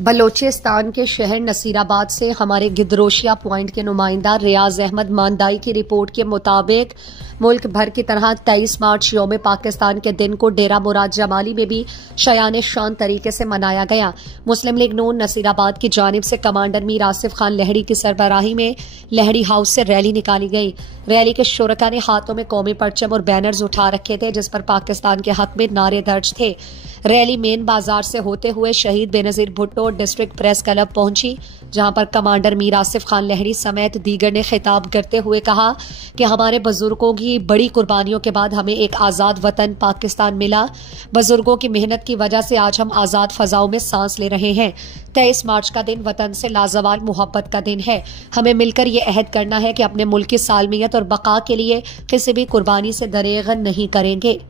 बलोचिस्तान के शहर नसीराबाद से हमारे गिदरोशिया पॉइंट के नुमाइंदा रियाज अहमद मानदाई की रिपोर्ट के मुताबिक मुल्क भर की तरह 23 मार्च यौम पाकिस्तान के दिन को डेरा मुराद जमाली में भी शयान शान तरीके से मनाया गया। मुस्लिम लीग नून नसीराबाद की जानिब से कमांडर मीर आसिफ खान लहड़ी की सरबराही में लहड़ी हाउस से रैली निकाली गई। रैली के शुरका ने हाथों में कौमी परचम और बैनर्स उठा रखे थे जिस पर पाकिस्तान के हक में नारे दर्ज थे। रैली मेन बाजार से होते हुए शहीद Benazir Bhutto district press club पहुंची, जहां पर कमांडर मीर आसिफ खान लहड़ी समेत दीगर ने खिताब करते हुए कहा कि हमारे बुजुर्गों की बड़ी कुर्बानियों के बाद हमें एक आजाद वतन पाकिस्तान मिला। बुजुर्गों की मेहनत की वजह से आज हम आजाद फजाओं में सांस ले रहे हैं। 23 मार्च का दिन वतन से लाजवाल मोहब्बत का दिन है। हमें मिलकर ये अहद करना है कि अपने मुल्क की सालमियत और बका के लिए किसी भी कुर्बानी से दरेगन नहीं करेंगे।